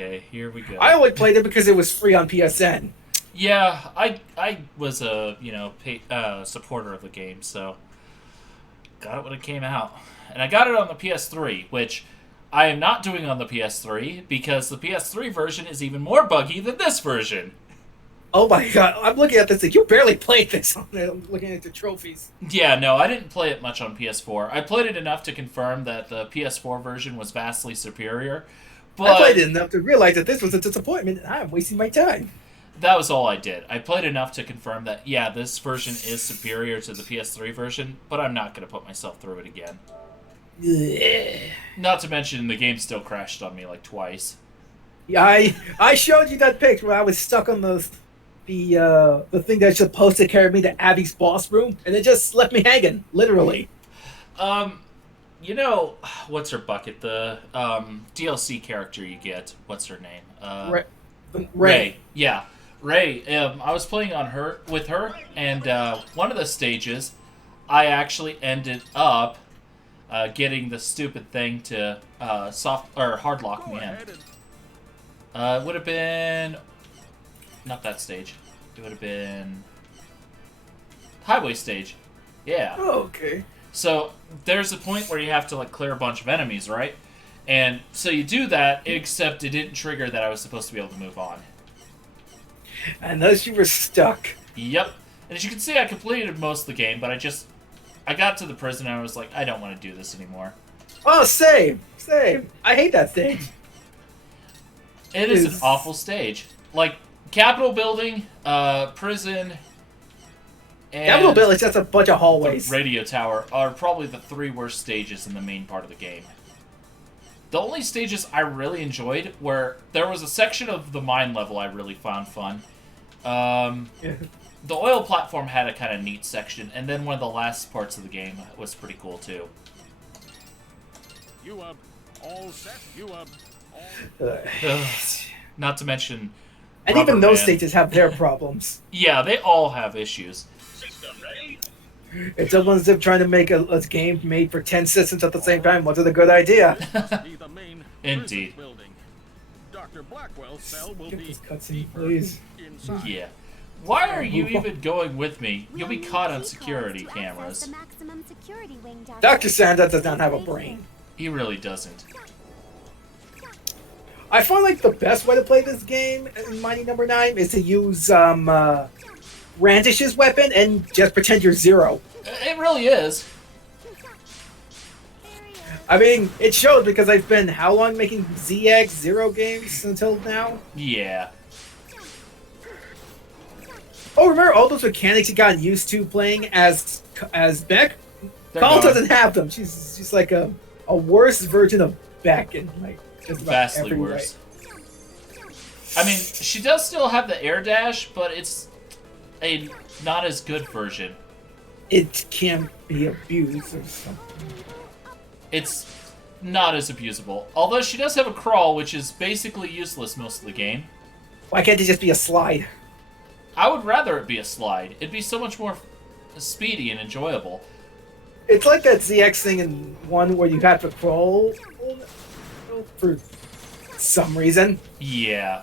Okay, here we go. I only played it because it was free on PSN. Yeah, I was a supporter of the game, so got it when it came out, and I got it on the PS3, which I am not doing on the PS3 because the PS3 version is even more buggy than this version. Oh my god, I'm looking at this thing. You barely played this on there. I'm looking at the trophies. Yeah, no, I didn't play it much on PS4. I played it enough to confirm that the PS4 version was vastly superior, I played but it enough to realize that this was a disappointment and I'm wasting my time. that was all I did. I played enough to confirm that, yeah, this version is superior to the PS3 version, but I'm not going to put myself through it again. Yeah, Not to mention, the game still crashed on me like twice. I showed you that picture where I was stuck on the thing that's supposed to carry me to Abby's boss room, and it just left me hanging, literally. Um, you know, what's her bucket? The DLC character you get. What's her name? Ray. Yeah, Ray. I was playing on her with her, and one of the stages, I actually ended up getting the stupid thing to soft or hard lock me in. It would have been not that stage. It would have been highway stage. Yeah. Oh, okay. So there's a point where you have to like clear a bunch of enemies, right? And so you do that, except it didn't trigger that I was supposed to be able to move on. And those you were stuck. Yep. And as you can see, I completed most of the game, but I got to the prison and I was like, I don't want to do this anymore. Oh, same. I hate that thing. It is an awful stage. Like, Capitol building, prison, and Capitol Bill is just a bunch of the hallways. radio tower are probably the three worst stages in the main part of the game. The only stages I really enjoyed were there was a section of the mine level I really found fun. The oil platform had a kind of neat section, and then one of the last parts of the game was pretty cool too. You up? All set? You up? Not to mention, And Rubber even those Man. stages have their problems. Yeah, they all have issues. System ready? It's almost as if trying to make a game made for 10 systems at the same time wasn't a good idea. Be the main Indeed. prison building. Dr. Blackwell's cell will Get be this cutscene, deeper please. inside. Yeah. Why are you even going with me? You'll be caught on security cameras. Dr. Sanda does not have a brain. He really doesn't. I find like the best way to play this game in Mighty Number 9 is to use Randish's weapon and just pretend you're Zero. It really is. I mean, it shows because I've been how long making ZX Zero games until now? Yeah. Oh, remember all those mechanics you got used to playing as Beck? They're Call gone. doesn't have them. She's like a worse version of Beck in like just about Vastly every worse. way. I mean, she does still have the air dash, but it's a not as good version. It can be abused or something. It's not as abusable. Although she does have a crawl, which is basically useless most of the game. Why can't it just be a slide? I would rather it be a slide. It'd be so much more speedy and enjoyable. It's like that ZX thing in one where you have to crawl for some reason. Yeah.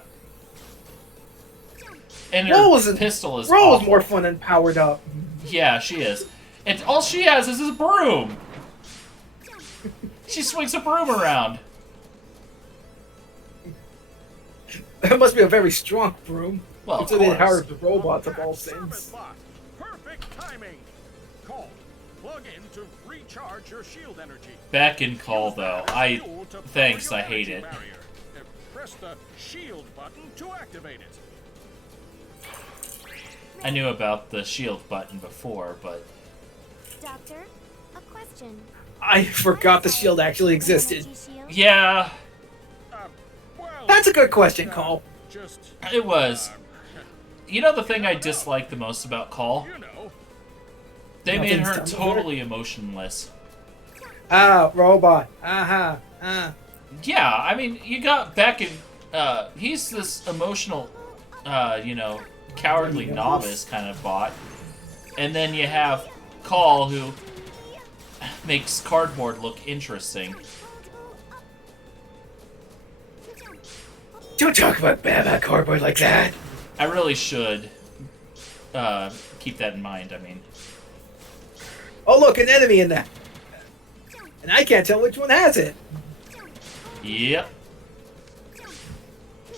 And Roll her was pistol is Roll is awful. more fun and powered up. Yeah, she is. And all she has is a broom. She swings a broom around. That must be a very strong broom. Well, of Considering how course. the robots of all Service things. bot. Perfect timing. Call. Plug in to recharge your shield energy. Back in call, though. I Fuel to power thanks, your I hate energy it. barrier. Press the shield button to activate it. I knew about the shield button before, but Doctor, a question. I forgot the shield actually existed. yeah, Well, That's a good question, Cole. just it was. You know the thing I dislike the most about Call? you know. They made her Nothing's done with her. totally emotionless. Ah, robot. Yeah, I mean, you got Beck and he's this emotional, cowardly novice kind of bot, and then you have Call who makes cardboard look interesting. Don't talk about Baba cardboard like that. I really should keep that in mind. I mean, Oh, look, an enemy in there. And I can't tell which one has it. yep. I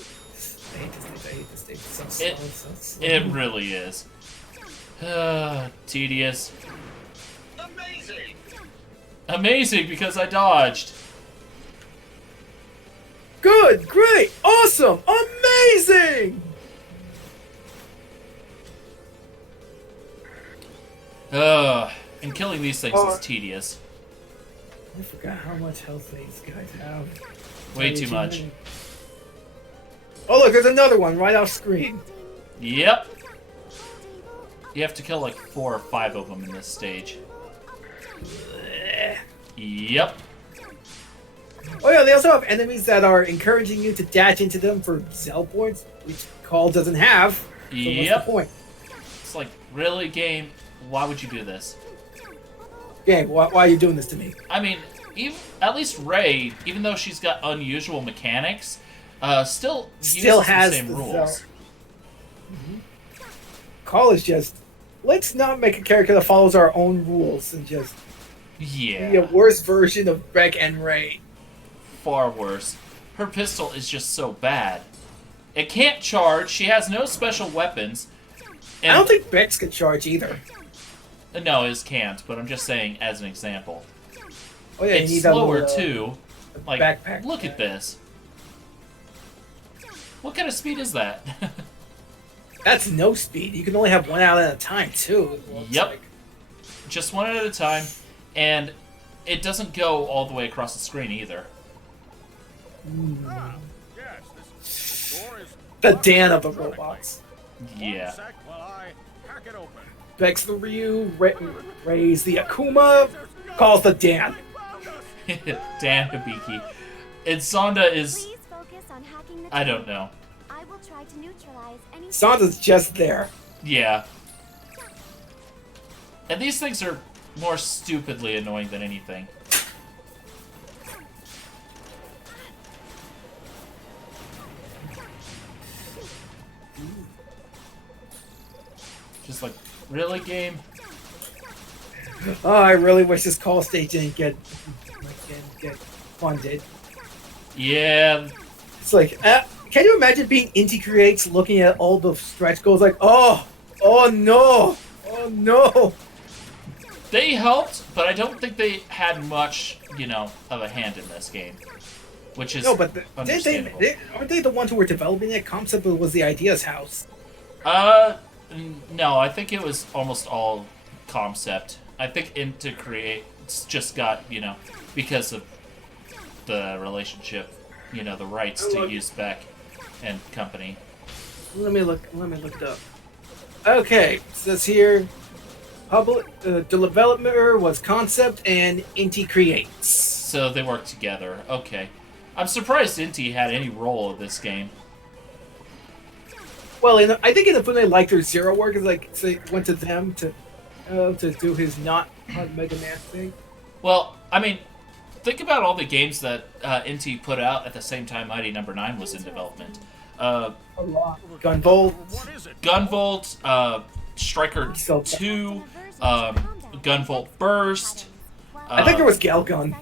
hate this thing. It's so slow, so slow. It really is. Tedious. Amazing! Amazing because I dodged. Good, great, awesome, amazing! And killing these things is tedious. I forgot how much health these guys have. Way too much. Oh look, there's another one right off screen. Yep. You have to kill like 4 or 5 of them in this stage. Yep. Oh yeah, they also have enemies that are encouraging you to dash into them for cell points, which Call doesn't have. So Yep. what's the point? It's like, really, game? Why would you do this? Game, why are you doing this to me? I mean, at least Ray, even though she's got unusual mechanics, still uses has the same the rules. Call is just, let's not make a character that follows our own rules and just be a Yeah, worse version of Beck and Ray. far worse. Her pistol is just so bad. It can't charge. She has no special weapons. And I don't think Beck's can charge either. No, his can't. But I'm just saying as an example. Oh yeah, It's you need that slower little, too. Like, backpack. look at this. What kind of speed is that? That's no speed. You can only have one out at a time too. It looks Yep. like. Just one at a time, and it doesn't go all the way across the screen either. Ah, yes, this door is The Dan of the robots. Yeah. One sec while I hack it open. Beck's the Ryu, Ray's the Akuma, Call's the Dan. Dan Hibiki. And Sonda is... Please focus on hacking the I don't know. I will try to neutralize any Sansa's just there. Yeah. And these things are more stupidly annoying than anything. Just like, really, game? Oh, I really wish this Call stage didn't get funded. Yeah. It's like, can you imagine being Inti Creates looking at all the stretch goals like, oh no, oh no. They helped, but I don't think they had much, of a hand in this game. Which is No, but understandable. aren't they the ones who were developing it? Concept was the Ideas House. No, I think it was almost all concept. I think Into Creates just got, because of the relationship, the rights to use Beck and company. Let me look it up. Okay, it says here, the developer was Concept and Inti Creates. So they worked together. Okay. I'm surprised Inti had any role in this game. Well, I think in the they liked their Zero work, is like so it went to them to do his not Mega Man thing. Well, I mean, think about all the games that Inti put out at the same time Mighty Number 9 was in development. A lot. Gunvolt. What is it? Gunvolt, Striker So- 2, Gunvolt Burst. I think there was Galgun.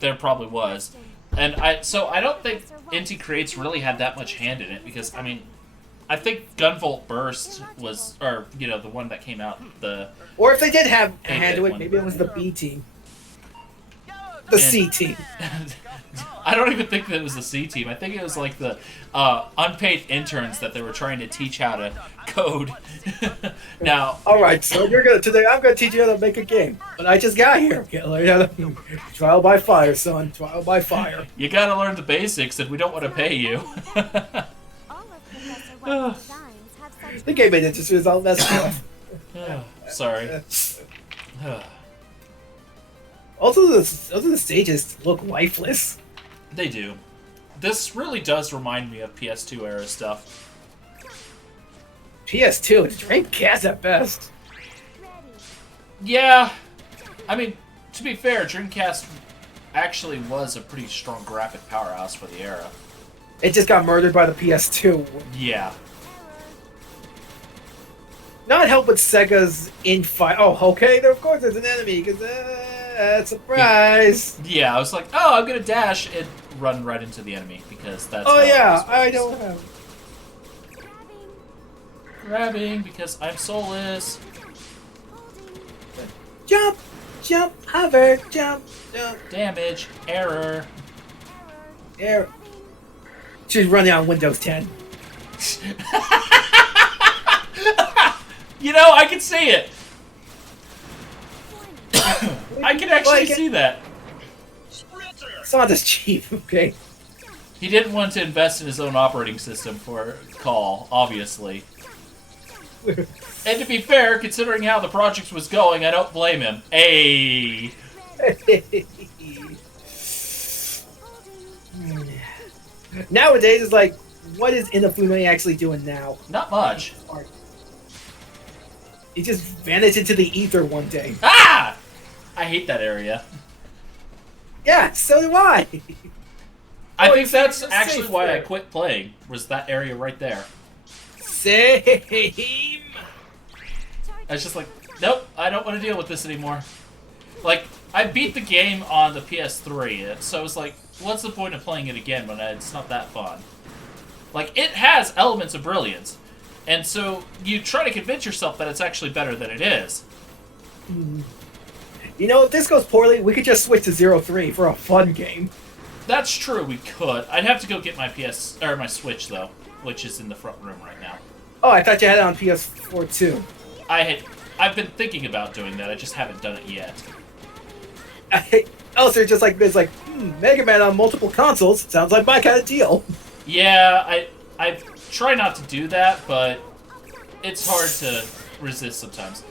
There probably was. And I don't think Inti Creates really had that much hand in it because, I mean, I think Gunvolt Burst was, or, the one that came out, Or if they did have a Hey, hand to that it, one. maybe it was the B team. The C team. I don't even think that it was the C team. I think it was like the unpaid interns that they were trying to teach how to code. Now, Alright, so today I'm gonna teach you how to make a game. But I just got here. Okay, learn how to trial by fire, son. Trial by fire. you gotta learn the basics, and we don't want to pay you. All of Professor White's designs have such The game industry is all messed up. Sorry. Also, the stages look lifeless. They do. This really does remind me of PS2 era stuff. PS2, it's Dreamcast at best. ready. Yeah, I mean, to be fair, Dreamcast actually was a pretty strong graphic powerhouse for the era. It just got murdered by the PS2. Yeah. Not help with Sega's in-fight. Oh, okay. There, of course, there's an enemy. Because, surprise. Yeah, I was like, oh, I'm going to dash and run right into the enemy because that's Oh, how yeah. this I works. don't have... Grabbing because I'm soulless. Jump, jump, hover, jump, jump. Damage. Error. Air. She's running on Windows 10. You know, I can see it. I can actually see that. It's not this cheap, okay? He didn't want to invest in his own operating system for Call, obviously. And to be fair, considering how the project was going, I don't blame him. Hey. Nowadays, it's like, what is Inafune actually doing now? Not much. He just vanished into the ether one day. Ah! I hate that area. Yeah, so do I. I Oh, think that's it's actually safe why I there. quit playing, was that area right there. Same. I was just like, nope, I don't want to deal with this anymore. Like, I beat the game on the PS3, so I was like, what's the point of playing it again when it's not that fun? Like, it has elements of brilliance, and so you try to convince yourself that it's actually better than it is. You know, if this goes poorly, we could just switch to 03 for a fun game. That's true, we could. I'd have to go get my my Switch, though, which is in the front room right now. Oh, I thought you had it on PS4 too. I've been thinking about doing that, I just haven't done it yet. Oh, so it's just like this, like, Mega Man on multiple consoles. Sounds like my kind of deal. Yeah, I try not to do that, but it's hard to resist sometimes.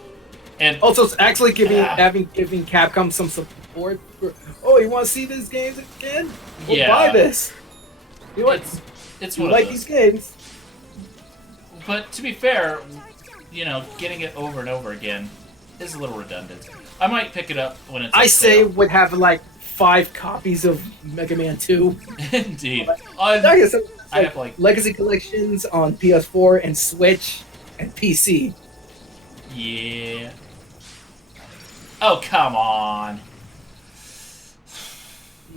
And Also, it's actually giving Yeah. giving Capcom some support. Oh, you want to see these games again? Well, Yeah. buy this. You know what? it's You one like of those. these games? But to be fair, you know, getting it over and over again is a little redundant. I might pick it up when it's I on say sale. would have like 5 copies of Mega Man 2. Indeed. I guess it's I have, like- Legacy Collections on PS4 and Switch and PC. Yeah. Oh, come on.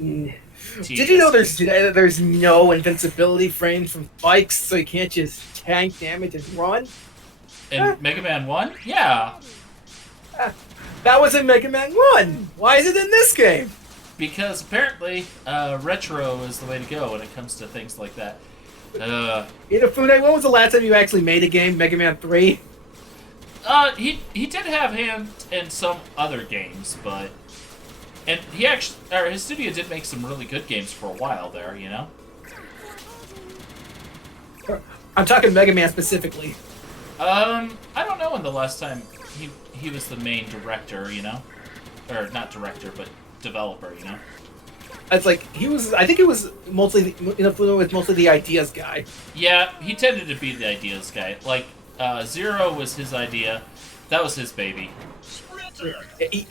Did you know there's no invincibility frames from spikes, so you can't just tank damage and run? In Mega Man 1? Yeah. That was in Mega Man 1. Why is it in this game? Because apparently, retro is the way to go when it comes to things like that. Inafune, when was the last time you actually made a game? Mega Man 3? He did have hand in some other games, but and he actually, or his studio did make some really good games for a while there, you know. I'm talking Mega Man specifically. I don't know when the last time he was the main director, you know, or not director, but developer, you know. It's like he was. I think it was mostly Inafune was mostly the ideas guy. Yeah, he tended to be the ideas guy. Like Zero was his idea, that was his baby.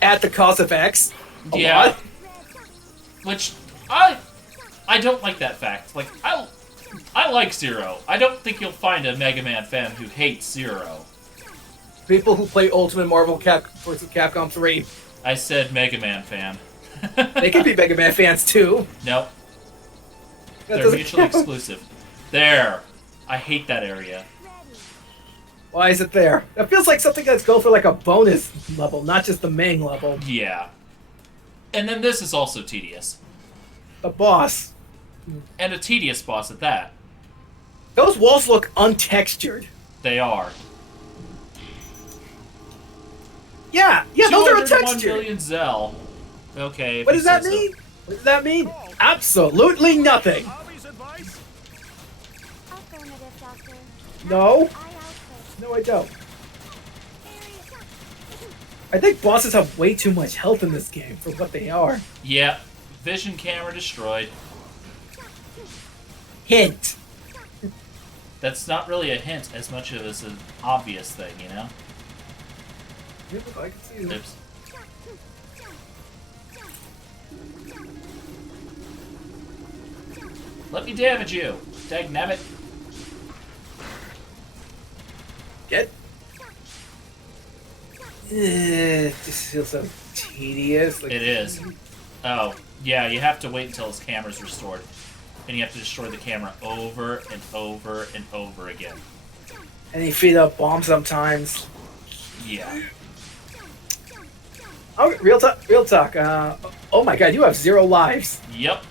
At the cost of X. A Yeah. lot. Which I don't like that fact. Like I like Zero. I don't think you'll find a Mega Man fan who hates Zero. People who play Ultimate Marvel vs. Capcom 3. I said Mega Man fan. They can be Mega Man fans too. Nope. That They're doesn't mutually count. exclusive. There. I hate that area. Why is it there? That feels like something that's go for like a bonus level, not just the main level. Yeah. And then this is also tedious. The boss. And a tedious boss at that. Those walls look untextured. They are. Yeah, those are 201 untextured. million Zell. Okay. if What you does that say so. mean? What does that mean? Absolutely nothing. Hobby's advice? Affirmative, Doctor. No, I output. no, I don't. I think bosses have way too much health in this game for what they are. Yeah. Vision camera destroyed. Hint. That's not really a hint as much of as an obvious thing, you know? Yep, I can see that. Oops. Let me damage you. Dagnabbit. Get. This feels so tedious. Like, It is. Oh, yeah, you have to wait until his camera's restored. And you have to destroy the camera over and over and over again. And he feed up bombs sometimes. Yeah. Oh, real talk. Real talk. Oh my God, you have 0 lives. Yep.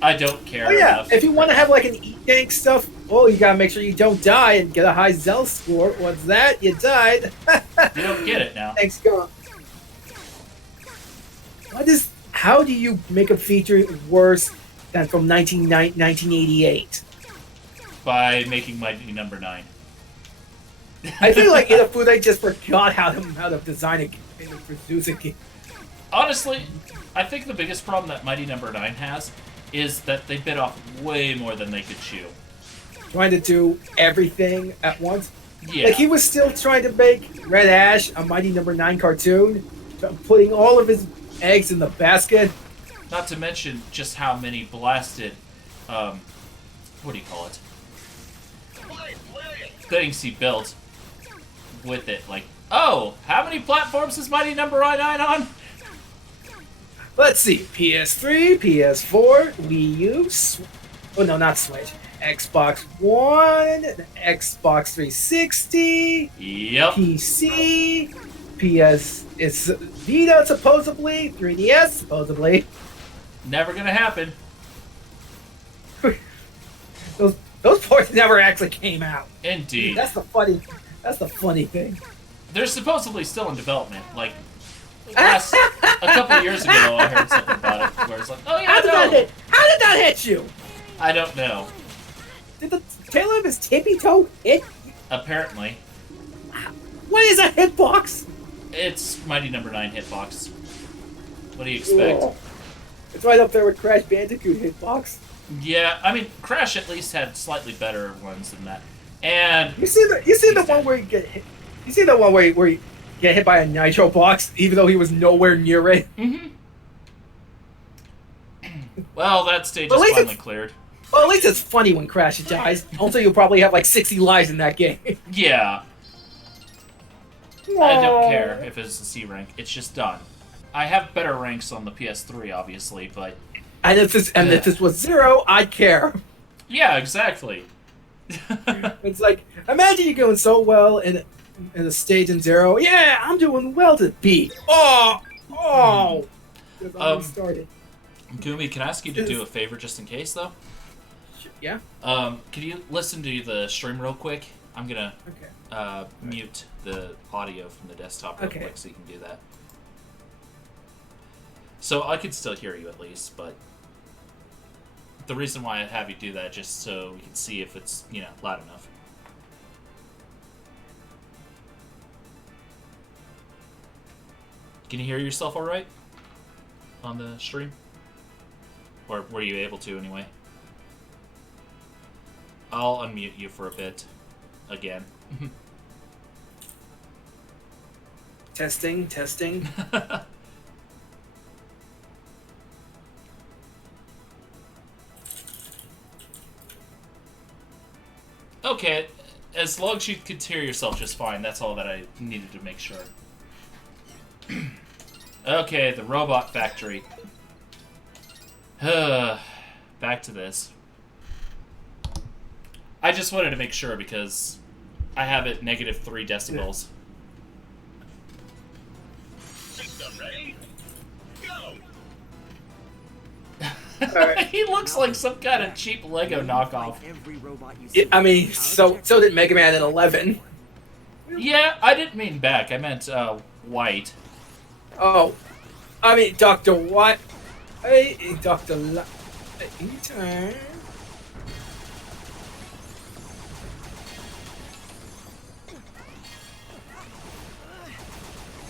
I don't care Oh yeah, enough. if you want to have like an e-tank stuff, oh, you gotta make sure you don't die and get a high Zell score. What's that? You died. You don't get it now. Thanks, God. How do you make a feature worse than from 1988? By making Mighty Number 9. I feel like Inafune just forgot how to design a game and produce a game. Honestly, I think the biggest problem that Mighty Number 9 has is that they bit off way more than they could chew. Trying to do everything at once. Yeah. Like he was still trying to make Red Ash a Mighty Number 9 cartoon, putting all of his eggs in the basket. Not to mention just how many blasted, what do you call it? Things he built with it. Like, oh, how many platforms is Mighty Number 9 on? Let's see, PS3, PS4, Wii U, oh no, not Switch, Xbox One, Xbox 360, Yep. PC, it's Vita supposedly, 3DS supposedly. Never gonna happen. Those ports never actually came out. Indeed. That's the funny thing. They're supposedly still in development. Like, a couple of years ago, I heard something about it where it's like, oh yeah, How did that hit you? I don't know. Did the tail of his tippy toe hit? Apparently, What is a hitbox? it's Mighty Number 9 hitbox. What do you expect? Oh, it's right up there with Crash Bandicoot hitbox. Yeah, I mean, Crash at least had slightly better ones than that. And You see the one where you get hit. You see the one where you get hit by a nitro box, even though he was nowhere near it. well, that stage Well, at is least finally it's- cleared. Well, at least it's funny when Crash dies. Also, you'll probably have like 60 lives in that game. Yeah, I don't care if it's a C rank. It's just done. I have better ranks on the PS3, obviously, but And if this was 0, I'd care. yeah, exactly. It's like, imagine you're going so well in a stage in 0. Yeah, I'm doing well to beat. Oh. Because I already started. Goomy, can I ask you to do a favor just in case, though? Yeah. Can you listen to the stream real quick? I'm gonna Okay. mute the audio from the desktop real quick so you can do that. So I could still hear you at least, but the reason why I have you do that just so we can see if it's, loud enough. Can you hear yourself all right on the stream? Or were you able to anyway? I'll unmute you for a bit again. Testing. Okay, as long as you could hear yourself just fine, that's all that I needed to make sure. Okay, the robot factory. Back to this. I just wanted to make sure because I have it -3 decibels. System ready? Go! Alright. He looks like some kind of cheap Lego knockoff. I mean, so did Mega Man in 11. Yeah, I didn't mean back. I meant white. Oh, I mean, Dr. What? Hey, Dr. Anytime.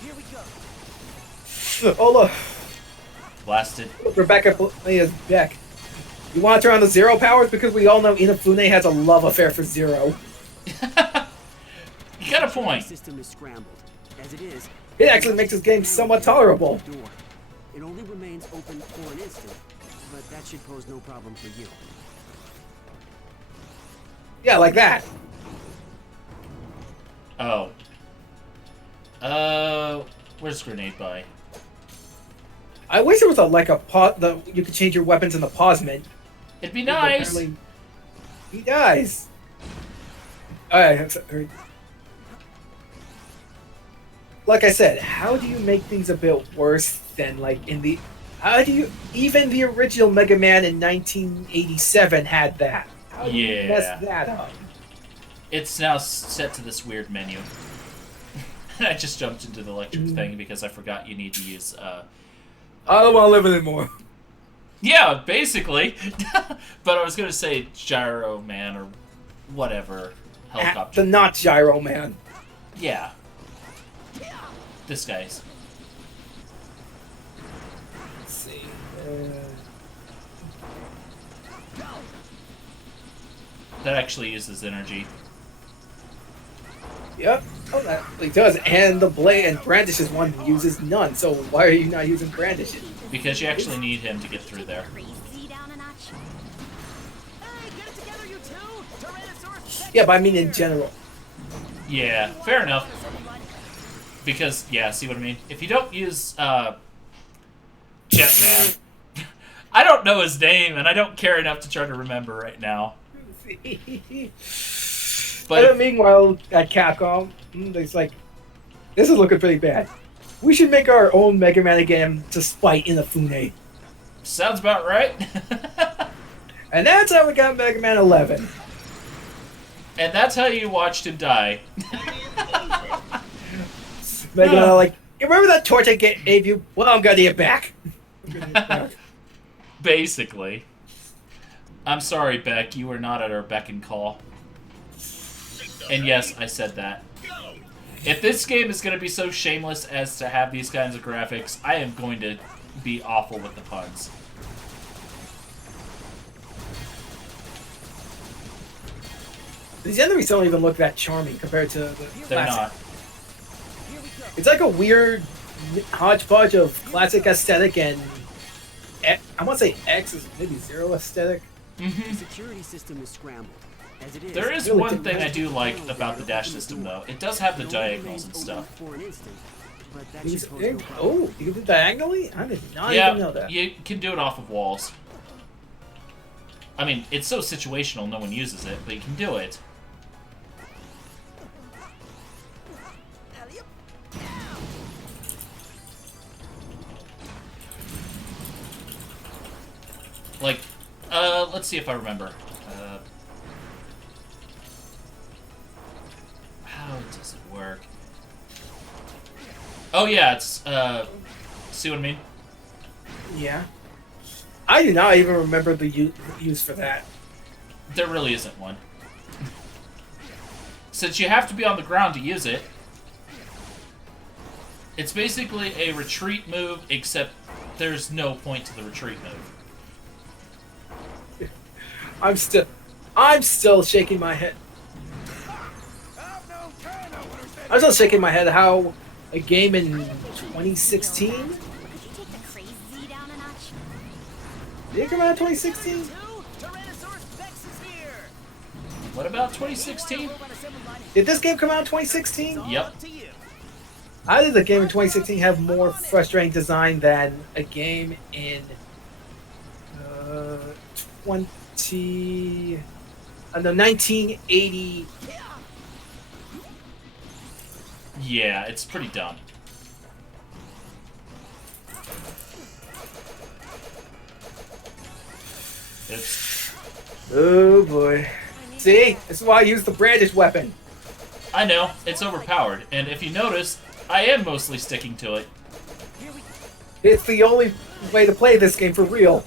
Here we go. Oh, look. Blasted. Rebecca is back. You want to turn on the Zero powers? Because we all know Inafune has a love affair for Zero. You got a point. System is scrambled. As it is, It actually makes this game somewhat tolerable. It only remains open for an instant, but that should pose no problem for you. Yeah, like that. Oh. Where's grenade by? I wish there was a pause. You could change your weapons in the pause menu. It'd be But nice. apparently he dies. Alright. Like I said, how do you make things a bit worse than like in the? How do you even the original Mega Man in 1987 had that? How do you mess that up? It's now set to this weird menu. I just jumped into the electric thing because I forgot you need to use. I don't want to live anymore. Yeah, basically. But I was gonna say Gyro Man or whatever helicopter. The not Gyro Man. Yeah. This guy's. Let's see. That actually uses energy. Yep. Oh, that really does. And the blade and brandishes one uses none. So why are you not using brandishes? Because you actually need him to get through there. Crazy down a notch. Hey, get it together, you two! Tyrannosaurus Yeah, but I mean in general. Yeah, fair enough. Because, yeah, see what I mean? If you don't use, Jetman, I don't know his name, and I don't care enough to try to remember right now. But Meanwhile, at Capcom, it's like, this is looking pretty bad. We should make our own Mega Man again to spite Inafune. sounds about right. And that's how we got Mega Man 11. And that's how you watched him die. Mega Man, like, you remember that torch I gave you? Well, I'm gonna get back. Basically. I'm sorry, Beck. You were not at our beck and call. And yes, I said that. If this game is going to be so shameless as to have these kinds of graphics, I am going to be awful with the puns. These enemies don't even look that charming compared to the They're classic. not. It's like a weird hodgepodge of classic aesthetic and I want to say X is maybe zero aesthetic. The security system is scrambled. As it is, There is really one thing I do like about the dash system, though. It does have the diagonals and stuff. For an instant, but that You should pose can- no problem. oh, you can do diagonally? I did not even know Yeah, that. you can do it off of walls. I mean, it's so situational, no one uses it, but you can do it. Like, let's see if I remember. How does it work? Oh yeah, it's, see what I mean? Yeah. I do not even remember the use for that. There really isn't one. Since you have to be on the ground to use it, it's basically a retreat move, except there's no point to the retreat move. I'm still shaking my head. I'm still shaking my head how a game in 2016? Could you take the crazy down a notch? Did it come out in 2016? Tyrannosaurus Rex is here! What about 2016? Did this game come out in 2016? Yep. Up to you. How did the game in 2016 have more frustrating design than a game in 1980? Yeah, it's pretty dumb. It's, Oh boy. See? This is why I use the brandish weapon. I know, it's overpowered, and if you notice, I am mostly sticking to it. It's the only way to play this game for real.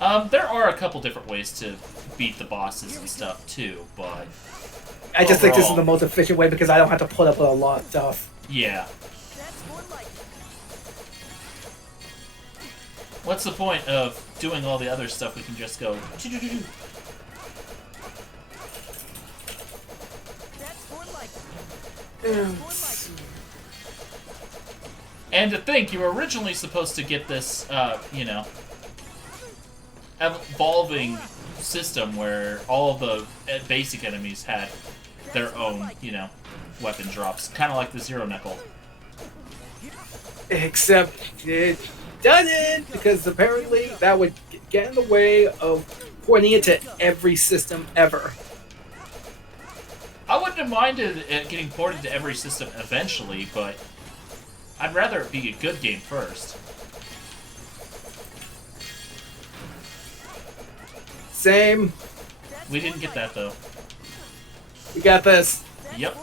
There are a couple different ways to beat the bosses and stuff, too, but... I just think this is overall, the most efficient way because I don't have to put up with a lot of stuff. Yeah. That's more like it. What's the point of doing all the other stuff? We can just go... That's more like it. That's more like it. And to think, you were originally supposed to get this, you know, evolving system where all the basic enemies had their own, you know, weapon drops. Kind of like the Zero Knuckle. Except it doesn't, because apparently that would get in the way of porting it to every system ever. I wouldn't have minded it getting ported to every system eventually, but I'd rather it be a good game first. Same. We didn't get that, though. We got this. Yep.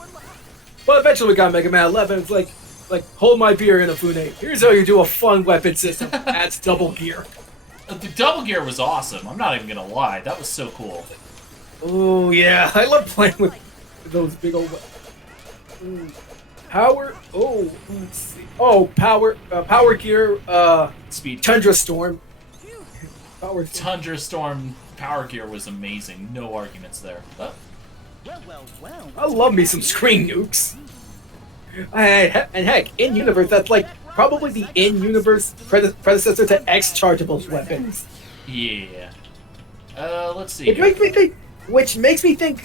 Well, eventually we got Mega Man 11. It's like hold my beer, Inafune. Here's how you do a fun weapon system. Adds double gear. The double gear was awesome. I'm not even gonna lie. That was so cool. Oh yeah, I love playing with those big old. Power. Oh, let's see. Oh, power gear. Speed. Tundra Storm. Tundra Storm power gear was amazing. No arguments there. Oh. Well. I love me some screen nukes. And heck, in universe, that's like probably the in-universe predecessor to X-Chargeable's weapons. Yeah. Let's see. Which makes me think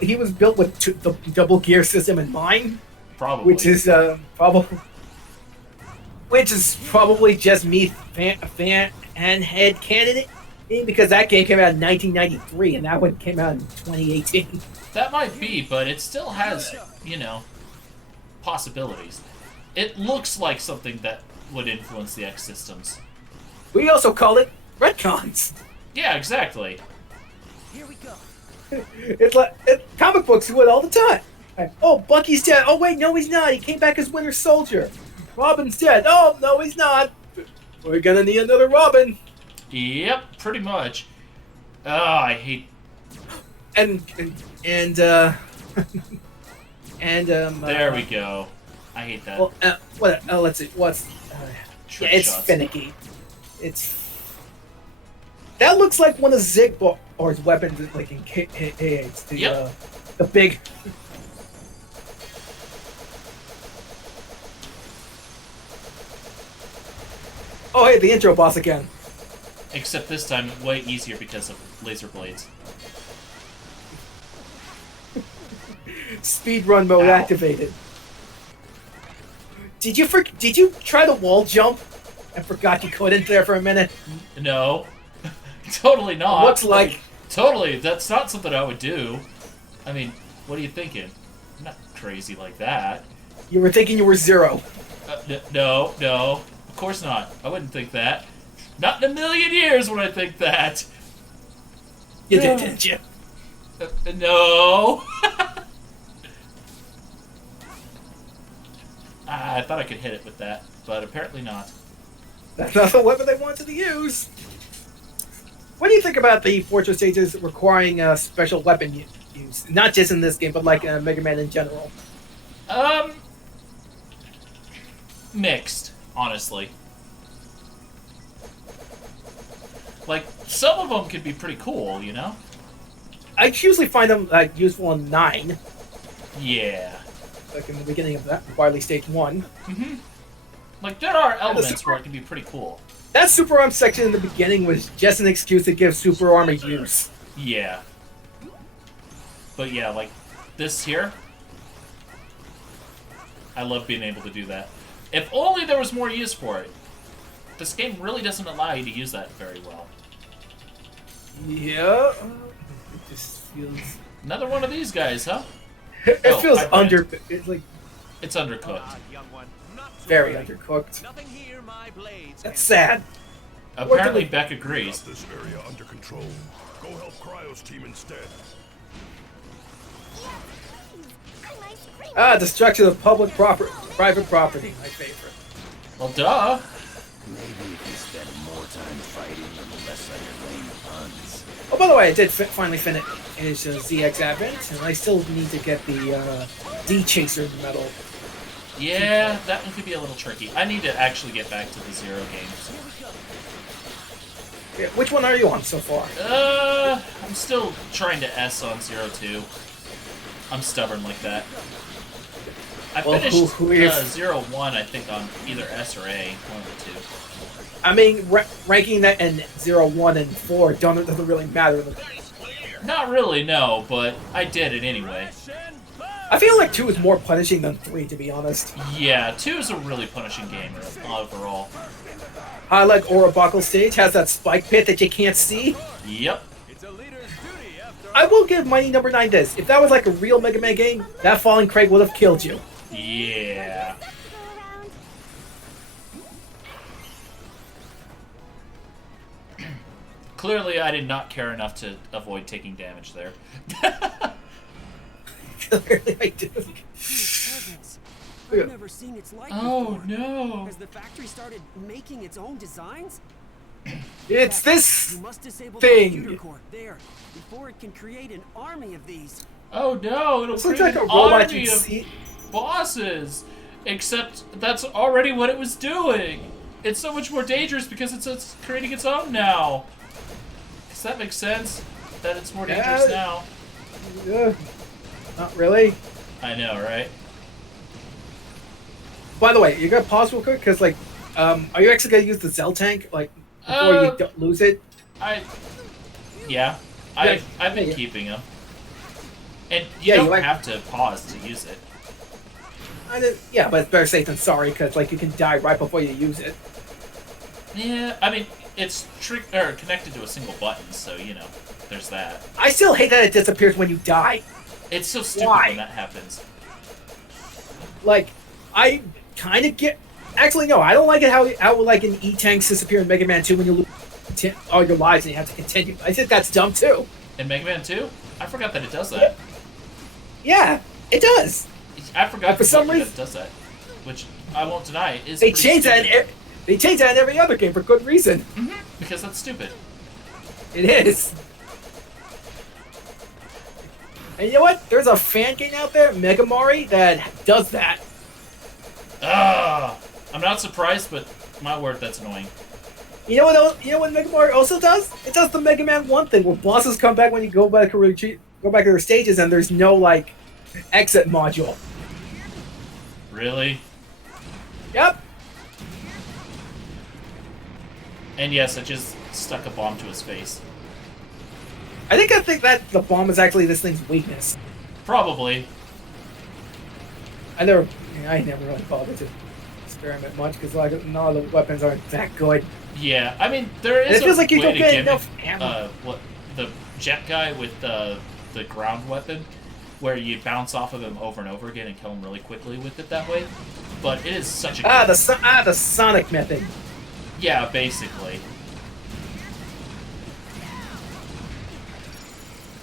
he was built with the double gear system in mind. Probably. Which is probably just me fan and head candidate, because that game came out in 1993 and that one came out in 2018. That might be, but it still has, you know, possibilities. It looks like something that would influence the X systems. We also call it retcons. Yeah, exactly. Here we go. It's like comic books do it all the time. Like, oh, Bucky's dead. Oh wait, no, he's not. He came back as Winter Soldier. Robin's dead. Oh no, he's not. We're gonna need another Robin. Yep, pretty much. Oh, I hate. And there we go. I hate that. Well, let's see. What's? Trick It's shots. finicky. That looks like one of Zigbar's weapons, like in KH. The big. Oh, hey, the intro boss again. Except this time, way easier because of laser blades. Speedrun mode Ow. activated. Did you try the wall jump and forgot you couldn't there for a minute? No. Totally not. Looks like. Totally, that's not something I would do. I mean, what are you thinking? I'm not crazy like that. You were thinking you were Zero. No. Of course not. I wouldn't think that. Not in a million years would I think that. You did, didn't you? No. I thought I could hit it with that, but apparently not. That's not the weapon they wanted to use. What do you think about the Fortress stages requiring a special weapon use? Not just in this game, but like Mega Man in general. Mixed, honestly. Like, some of them could be pretty cool, you know? I usually find them useful in 9, Yeah. like in the beginning of that Wily Stage 1. Mm-hmm. Like, there are elements where it can be pretty cool. That Super Arm section in the beginning was just an excuse to give Super Arm a use. Yeah. But yeah, like, this here, I love being able to do that. If only there was more use for it. This game really doesn't allow you to use that very well. Yeah. It just feels... Another one of these guys, huh? It Oh, feels hi, Brent. It's like It's undercooked. Young one. Not to very worry. undercooked. Nothing here, my blades. That's sad. Apparently, Beck agrees. Got this area under control. Go help Cryo's team instead. I'm ice cream. Destruction of public private property. My favorite. Well, duh. Maybe if you spend more time fighting and less on your lame puns. Oh, by the way, I did finally finish ZX Advent, and I still need to get the D-Chaser medal. Yeah, that one could be a little tricky. I need to actually get back to the Zero games. Yeah, which one are you on so far? I'm still trying to S on Zero 2. I'm stubborn like that. I Well, finished who is- 0-1, I think, on either S or A, one of the two. I mean, ranking that in 0, 1, and 4 doesn't really matter. Not really, no, but I did it anyway. I feel like 2 is more punishing than 3, to be honest. Yeah, 2 is a really punishing game overall. I like Orabuckle stage, has that spike pit that you can't see. Yep. It's a leader's duty after I will give Mighty Number 9 this. If that was like a real Mega Man game, that Falling Craig would have killed you. Yeah. Clearly, I did not care enough to avoid taking damage there. I do. Heavens. I've never seen its like Oh, before. no. Has the factory started making its own designs? It's this You must disable thing. the computer core there before it can create an army of these. Oh, no. It'll This looks create like a an robot army you of see. bosses. Except that's already what it was doing. It's so much more dangerous because it's creating its own now. Does that make sense? That it's more dangerous Yeah. now? Not really. I know, right? By the way, you gotta pause real quick because, like, are you actually gonna use the Zell tank, like, before you don't lose it? Yeah. I've been Yeah. keeping them. And Yeah, you you don't like- have to pause to use it. Yeah, but it's better safe than sorry because, like, you can die right before you use it. Yeah, I mean, it's connected to a single button, so, you know, there's that. I still hate that it disappears when you die. It's so stupid Why? when that happens. Like, I kind of get. Actually, no, I don't like it how like an E-tanks disappear in Mega Man 2 when you lose all your lives and you have to continue. I think that's dumb too. In Mega Man 2? I forgot that it does that. Yeah, it does. I forgot For some completely reason- that it does that. Which, I won't deny, is They pretty changed that. stupid. They changed that in every other game for good reason. Because that's stupid. It is. And you know what? There's a fan game out there, Mega Mari, that does that. I'm not surprised, but my word, that's annoying. You know what? You know what Mega Mari also does? It does the Mega Man 1 thing, where bosses come back when you go back to their stages, and there's no like exit module. Really? Yep. And yes, it just stuck a bomb to his face. I think that the bomb is actually this thing's weakness. Probably. I never really bothered to experiment much because like none of the weapons aren't that good. Yeah, I mean, there And is it feels a like you way don't to get gimmick, enough ammo. what the jet guy with the ground weapon, where you bounce off of him over and over again and kill him really quickly with it that way. But it is such a good... The Sonic method. Yeah, basically.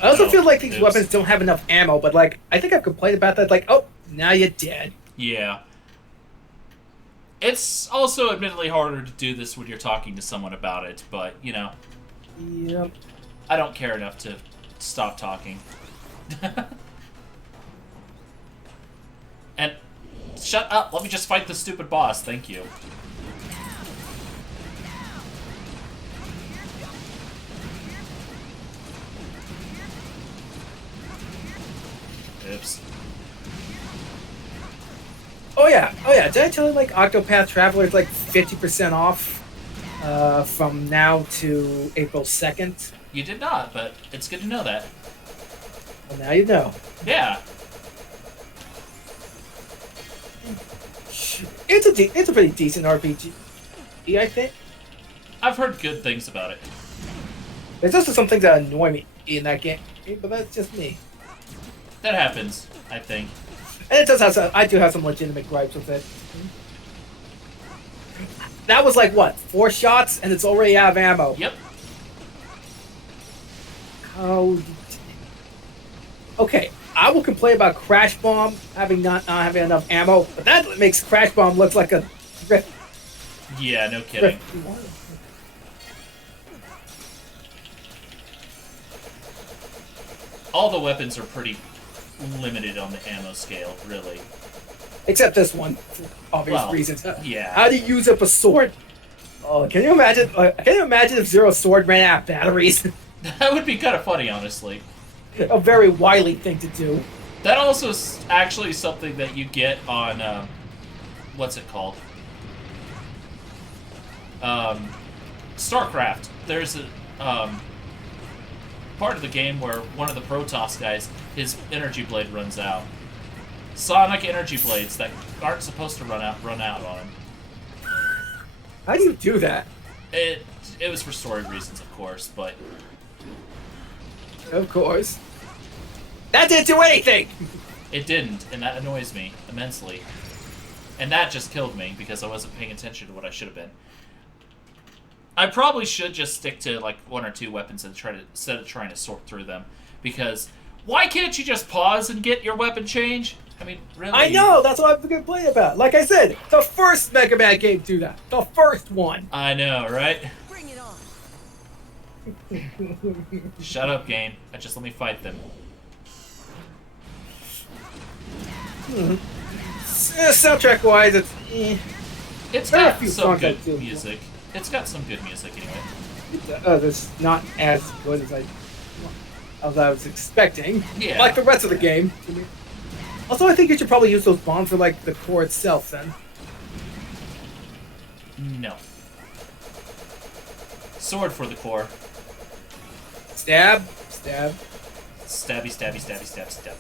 I also Oh, feel like these oops. weapons don't have enough ammo, but like I think I've complained about that. Like, oh, now you're dead. Yeah. It's also admittedly harder to do this when you're talking to someone about it, but, you know, Yep. I don't care enough to stop talking. And shut up, let me just fight the stupid boss, thank you. Oops. Oh yeah. Did I tell you like Octopath Traveler is like 50% off from now to April 2nd? You did not, but it's good to know that. Well, now you know. Yeah. It's a pretty decent RPG. I think. I've heard good things about it. There's also some things that annoy me in that game, but that's just me. That happens, I think. And it does have some. I do have some legitimate gripes with it. That was like what, 4 shots, and it's already out of ammo. Yep. Oh. Okay, I will complain about Crash Bomb not having enough ammo, but that makes Crash Bomb look like a thrift. Yeah, no kidding. All the weapons are pretty limited on the ammo scale, really. Except this one, for obvious Well, reasons. yeah. How do you use up a sword? Oh, can you imagine? Can you imagine if Zero Sword ran out of batteries? That would be kind of funny, honestly. A very wily thing to do. That also is actually something that you get on, what's it called? StarCraft. There's a, part of the game where one of the Protoss guys, his energy blade runs out. Sonic energy blades that aren't supposed to run out on him. How do you do that? It was for story reasons, of course, but... Of course. That didn't do anything! It didn't, and that annoys me immensely. And that just killed me, because I wasn't paying attention to what I should have been. I probably should just stick to, like, 1 or 2 weapons and instead of trying to sort through them. Because, why can't you just pause and get your weapon change? I mean, really? I know, that's what I'm complaining about. Like I said, the first Mega Man game do that. The first one. I know, right? Bring it on. Shut up, game. Just let me fight them. Soundtrack-wise, it's... It's There are a got few some songs good I do. music. It's got some good music, anyway. It's not as good as I was expecting. Yeah. Like the rest of the game. Also, I think you should probably use those bombs for, like, the core itself, then. No. Sword for the core. Stab. Stab. Stabby, stabby, stabby, stab, stab.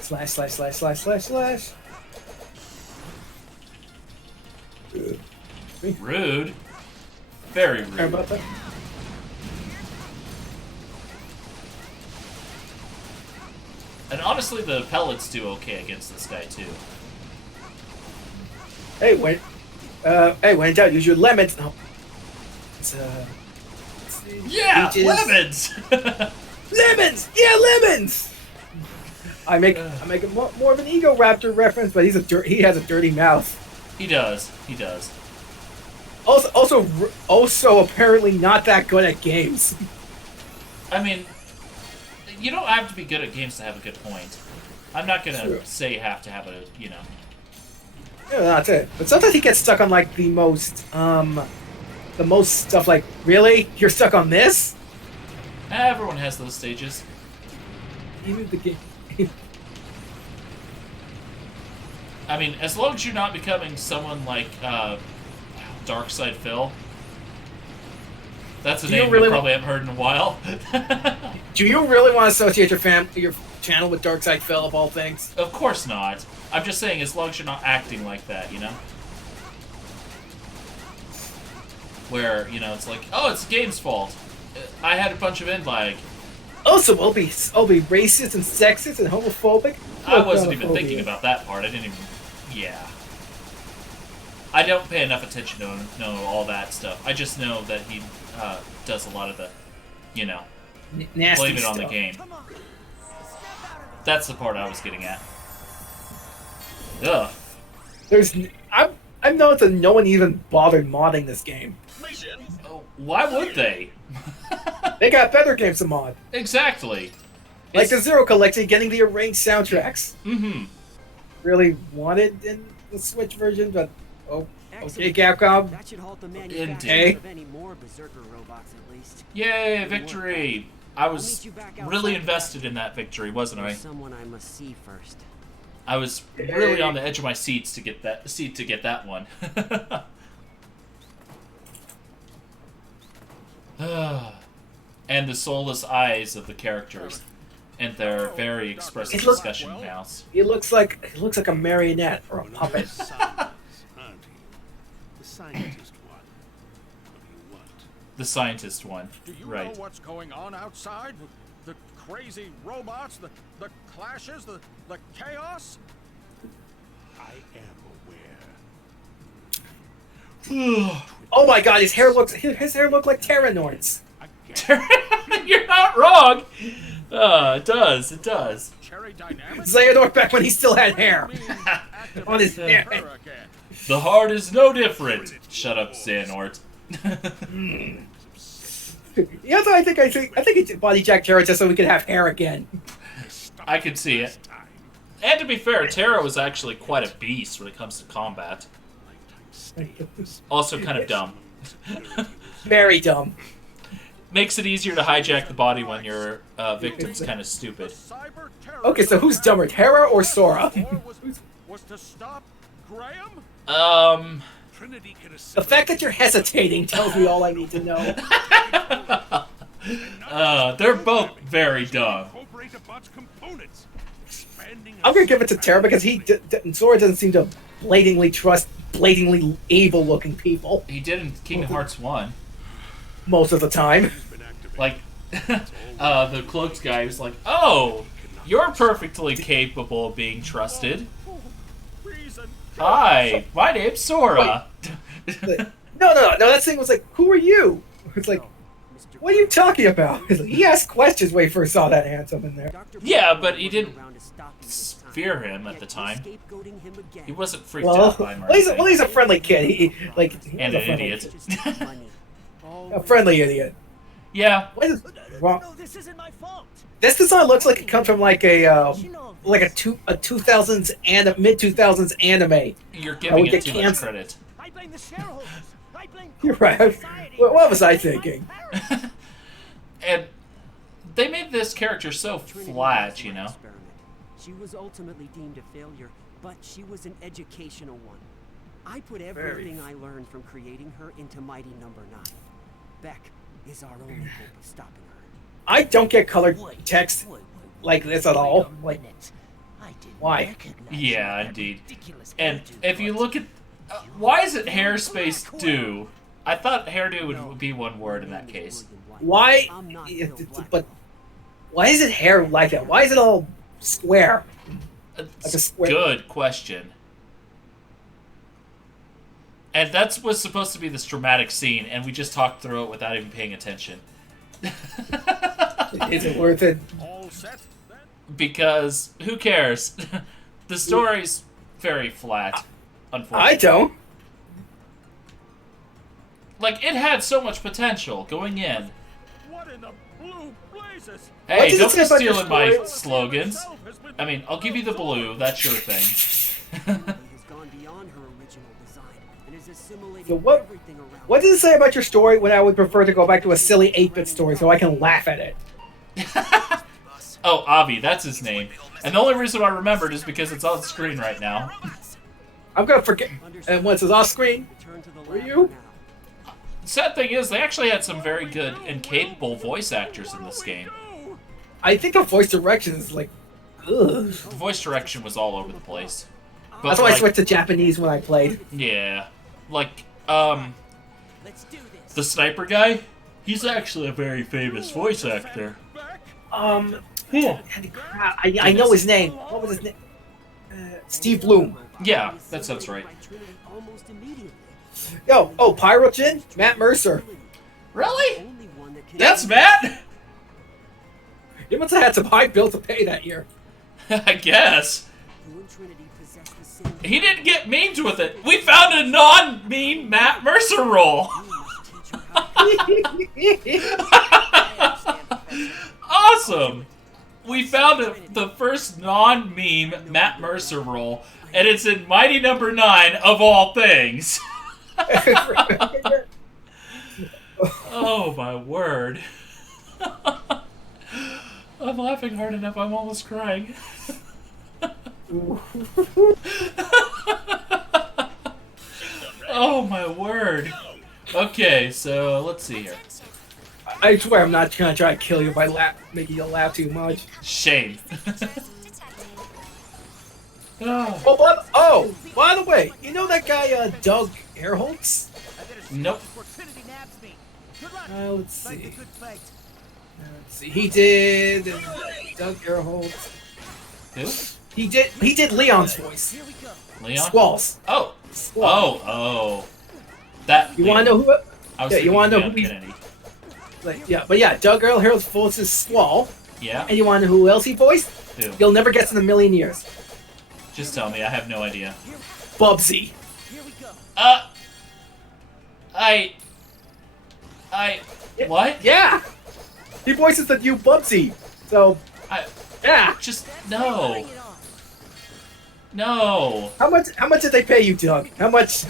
Slash, slash, slash, slash, slash, slash. Rude. Very Sorry rude. about that. And honestly, the pellets do okay against this guy, too. Hey, when in doubt, use your lemons. No. It's, Yeah! peaches. Lemons! Lemons! Yeah, lemons! I make it more of an Ego Raptor reference, but he has a dirty mouth. He does. He does. Also apparently not that good at games. I mean, you don't have to be good at games to have a good point. I'm not gonna True. say you have to have a, you know... Yeah, that's it. But sometimes he gets stuck on like the most stuff. Like, really? You're stuck on this? Everyone has those stages. Even the game. I mean, as long as you're not becoming someone like, Darkside Phil. That's a Do you name really you probably haven't heard in a while. Do you really want to associate your channel with Darkside Phil of all things? Of course not. I'm just saying, as long as you're not acting like that, you know? Where, you know, it's like, oh, it's the game's fault. I had a bunch of end lag. Also, I'll be racist and sexist and homophobic. I wasn't even Homophobia. thinking about that part. I didn't even... Yeah. I don't pay enough attention to know all that stuff. I just know that he does a lot of the, you know, Nasty blame it on stuff. the game. That's the part I was getting at. Ugh. I've noticed that no one even bothered modding this game. Oh, why would they? They got better games to mod. Exactly. Like the Zero Collection, getting the arranged soundtracks. Mm-hmm. Really wanted in the Switch version, but okay, Excellent. Capcom. That should halt the Indeed. manufacturing of any more Berserker robots, at least. Yay, victory! I was I'll meet you back really outside. invested in that victory, wasn't I? There's someone I must see first. I was really on the edge of my seats to get that one. And the soulless eyes of the characters, and their very expressive It looks- discussion house. He looks like a marionette or a puppet. Scientist, aren't he? The scientist one. What do you want? The scientist one, Do you right? know what's going on outside? The crazy robots, the clashes, the chaos? I am aware. Oh my God, his hair looks like Terranort's. You're not wrong. It does. It does. Cherry Dynamics? Xehanort back when he still had hair. You mean activate On his hair. her again? The heart is no different. Shut up, Xehanort. Yeah, so I think it's body jack Terra just so we could have hair again. I could see it. And to be fair, Terra was actually quite a beast when it comes to combat. Also kind of dumb. Very dumb. makes it easier to hijack the body when your victim's kind of stupid. Cyber Okay, so who's dumber, Terra or Sora? was to stop Graham? Trinity can The fact that you're hesitating tells me all I need to know. They're both very dumb. incorporate a bot's components. Expanding I'm gonna give it to Terra because Sora doesn't seem to blatantly trust blatantly evil-looking people He did in Kingdom Hearts 1. most of the time. been activated. Like, the cloaked guy was like, "Oh, you're perfectly capable of being trusted. Reason. Hi, my name's Sora." No, that thing was like, who are you? It's like, Mr. what are you talking about? It's like, he asked questions when he first saw that handsome in there. Dr. Yeah, but he didn't around to stop him this time. fear him at Yet the you're time. scapegoating him again. He wasn't freaked Well, out by him or he's anything. a friendly kid. He And was an a friendly idiot. Just money. A friendly idiot. Yeah, What is wrong? No, this isn't my fault. This design looks like it comes from like a You know, like a 2000s and mid 2000s anime. you're would giving it get too much canceled. credit. I blame the shareholders. I blame You're right. society. What was I I blame thinking? my parents. And they made this character so Trinity flat, was you my know? experiment. She was ultimately deemed a failure, but she was an educational one. I put everything I learned from creating her into Mighty Number 9. Beck is our only hope of stopping her. I don't get colored Wait, text wait, like this at wait all. a Like, minute. I didn't why? recognize Yeah, that indeed. ridiculous And hairdo, if you but- look at... why is it hairspace do? I thought hairdo would be one word in that case. why? I'm not it- Bill Black. But why is it hair like that? Why is it all square? It's Like a square- good question. And that was supposed to be this dramatic scene, and we just talked through it without even paying attention. Is it worth it? All set then? Because, who cares? The story's very flat, unfortunately. I don't. Like, it had so much potential going in. What in the blue blazes? What Hey, does it don't say be about your stealing my story? slogans. I mean, I'll give you the blue, that's your thing. It has gone beyond her original design and is assimilating So what- everything around What does it say about your story when I would prefer to go back to a silly 8-bit story so I can laugh at it? Oh, Avi, that's his name. And the only reason I remembered is because it's on screen right now. I'm gonna forget. And once it's off screen, Return to the Were lab you? now. The sad thing is, they actually had some very good and capable voice actors in this game. I think the voice direction is like, ugh. The voice direction was all over the place. But That's why I like, switched to Japanese when I played. yeah. Like, Let's do this. the sniper guy, he's actually a very famous voice actor. I know his name. What was his name? Steve Bloom. Yeah, that sounds right. Almost immediately. Yo, oh, Pyrochin? Matt Mercer. Really? Only one that can That's Matt? You must have had some high bill to pay that year. I guess. You and Trinity possess the same. He didn't get memed with it. We found a non-meme Matt Mercer role. You must teach her how Awesome. We found the first non-meme Matt Mercer role, and it's in Mighty Number 9 of all things. Oh my word. I'm laughing hard enough, I'm almost crying. Oh my word. Okay, so let's see here. I swear I'm not gonna try to kill you by making you laugh too much. Shame. Oh, Oh, by the way, you know that guy, Doug Airholtz? nope. Before Trinity nabs me. Good luck. Let's Fight see. the good fight. Let's see. He did Doug Airholtz. Who? He did Leon's voice. Here we go. Leon? Squalls. Oh. Squall. Oh. That. You wanna know who? I was yeah, you thinking wanna know Leon who he- Kennedy. Like, yeah, but yeah, Doug Airholtz voices Squall. Yeah? And you wanna know who else he voiced? Who? You'll never guess in a million years. Just tell me, I have no idea. Bubsy. Here we go. What? Yeah. He voices the new Bubsy. So, I yeah. just no. No. How much did they pay you, Doug? How much?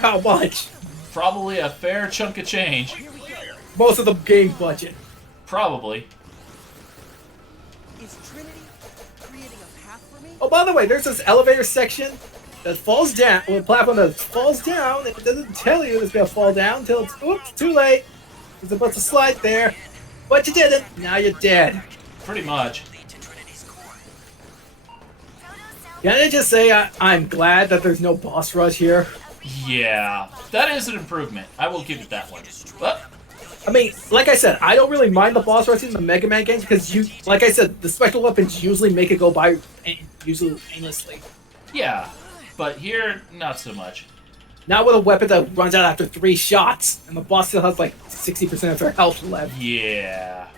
Probably a fair chunk of change. Most of the game budget. Probably. Is Trinity creating a path for me? Oh, by the way, there's this elevator section that falls down. Well, a platform that falls down. It doesn't tell you it's gonna fall down until it's oops, too late. It's supposed to slide there, but you didn't. Now you're dead. Pretty much. Can I just say I'm glad that there's no boss rush here? Yeah, that is an improvement. I will give it that one. But I mean, like I said, I don't really mind the boss rush in the Mega Man games because like I said, the special weapons usually make it go by usually aimlessly. yeah, but here, not so much. Not with a weapon that runs out after 3 shots, and the boss still has like 60% of their health left. Yeah.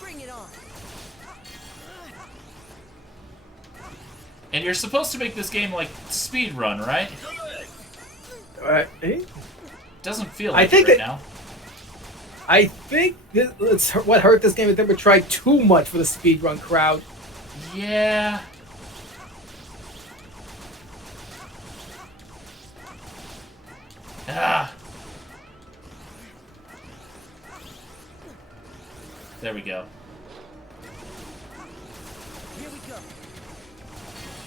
Bring it on. And you're supposed to make this game like speed run, right? Doesn't feel I like think it right that- now. I think what hurt this game is they would try too much for the speedrun crowd. Yeah. Ah. There we go. Here we go.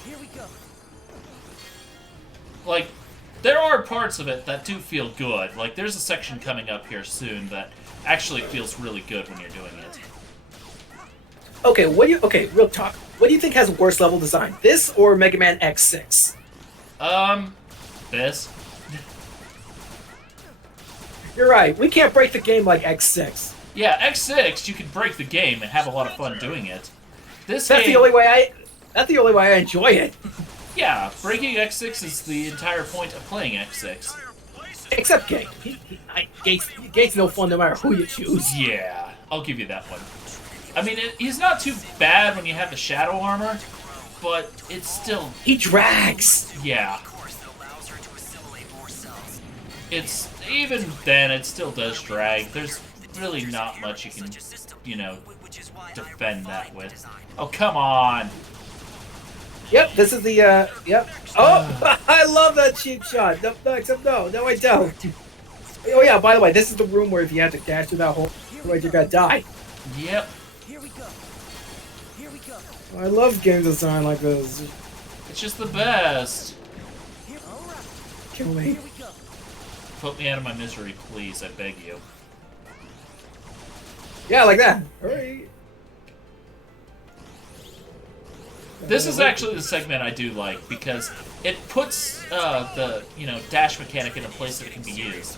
Here we go. Like, there are parts of it that do feel good. Like, there's a section coming up here soon that actually feels really good when you're doing it. Okay, real talk. What do you think has worse level design? This or Mega Man X6? This. You're right. We can't break the game like X6. Yeah, X6, you can break the game and have a lot of fun doing it. This That's game, the only way I enjoy it. yeah, breaking X6 is the entire point of playing X6. Except Gate. Gate's no fun no matter who you choose. Yeah, I'll give you that one. I mean, he's not too bad when you have the shadow armor, but it's still... He drags. Yeah. It's... Even then, it still does drag. There's really not much you can, you know, defend that with. Oh, come on! Yep, this is the, yep. Oh, I love that cheap shot. No, I don't. Oh yeah, by the way, this is the room where if you have to dash through that hole, otherwise you're gonna die. Yep. Here we go. Here we go. I love game design like this. It's just the best. Here, all right. Kill me. Here we go. Put me out of my misery, please, I beg you. Yeah, like that. Hurry. This is actually the segment I do like, because it puts the, you know, dash mechanic in a place that it can be used.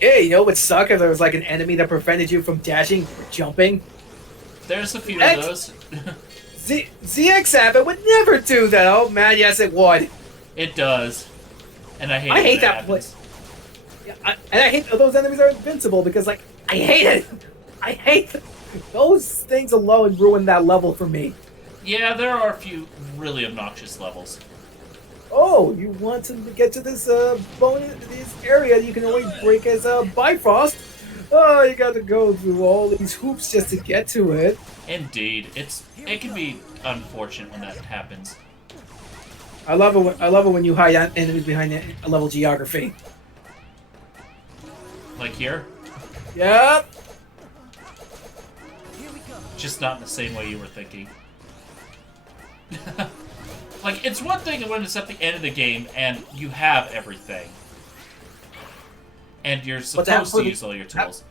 Hey, you know what would suck if there was like an enemy that prevented you from dashing or jumping? There's a few of those. ZX Abbott would never do that. Oh man, yes it would. It does. And I hate I it hate when it that happens. place. Yeah, and I hate those enemies are invincible because like I hate it. I hate those things alone ruin that level for me. Yeah, there are a few really obnoxious levels. Oh, you want to get to this this area you can only break as Bifrost? Oh, you got to go through all these hoops just to get to it. Indeed, it can be unfortunate when that happens. I love it when you hide enemies behind a level geography. Like here, Yep. Here we go. just not in the same way you were thinking. Like, it's one thing when it's at the end of the game and you have everything. And you're supposed to use all your tools.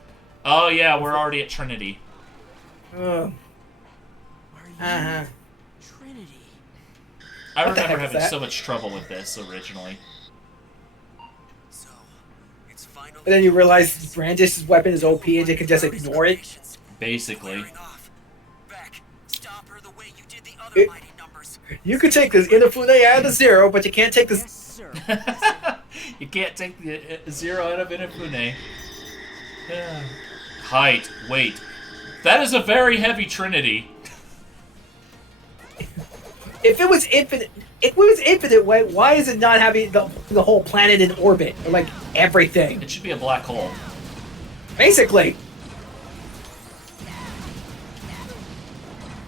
Oh yeah, we're already at Trinity. Are you Trinity? I What the remember heck is having that? so much trouble with this originally. So, it's finally. And then you realize Brandish's weapon is OP and you can just ignore it. Basically. Beck, stop her the way you did the It- other mighty numbers. You can take this Inafune out of the zero, but you can't take this. Yes, sir. You can't take the zero out of Inafune. Height. Wait. That is a very heavy Trinity. If it was infinite, why is it not having the whole planet in orbit? Or like everything. It should be a black hole. Basically.